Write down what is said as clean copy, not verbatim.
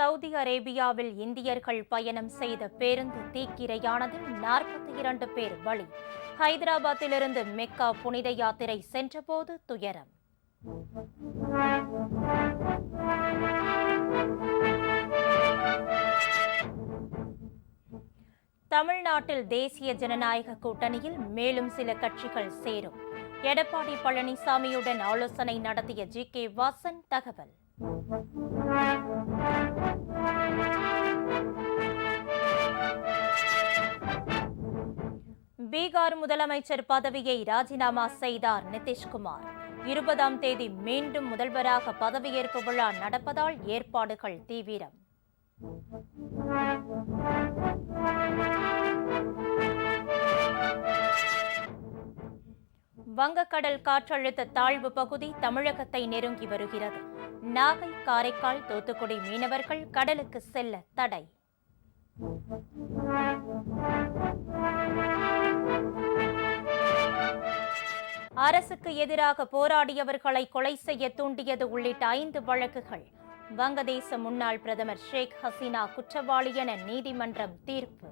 Saudi அரேபியாவில் இந்தியர்கள் பயணம் செய்த பேருந்து தீக்கிரையானதில் 42 பேர் பலி. ஹைதராபாத்திலிருந்து மெக்கா புனித யாத்திரை சென்றபோது துயரம். தமிழ்நாட்டில் தேசிய ஜனநாயக கூட்டணியில் மேலும் சில கட்சிகள் சேரும். எடப்பாடி பழனிசாமியுடன் ஆலோசனை நடத்திய ஜி.கே. வாசன் தகவல். பீகார் முதலமைச்சர் பதவியை ராஜினாமா செய்தார் நிதிஷ்குமார். 20ஆம் தேதி மீண்டும் முதல்வராக பதவியேற்பு விழா நடப்பதால் ஏற்பாடுகள் தீவிரம். வங்கக்கடல் காற்றழுத்த தாழ்வு பகுதி தமிழகத்தை நெருங்கி வருகிறது. நாகை, காரைக்கால், தூத்துக்குடி மீனவர்கள் கடலுக்கு செல்ல தடை. அரசுக்கு எதிராக போராடியவர்களை கொலை செய்ய தூண்டியது உள்ளிட்ட 5 வழக்குகள். வங்கதேச முன்னாள் பிரதமர் ஷேக் ஹசீனா குற்றவாளி என நீதிமன்றம் தீர்ப்பு.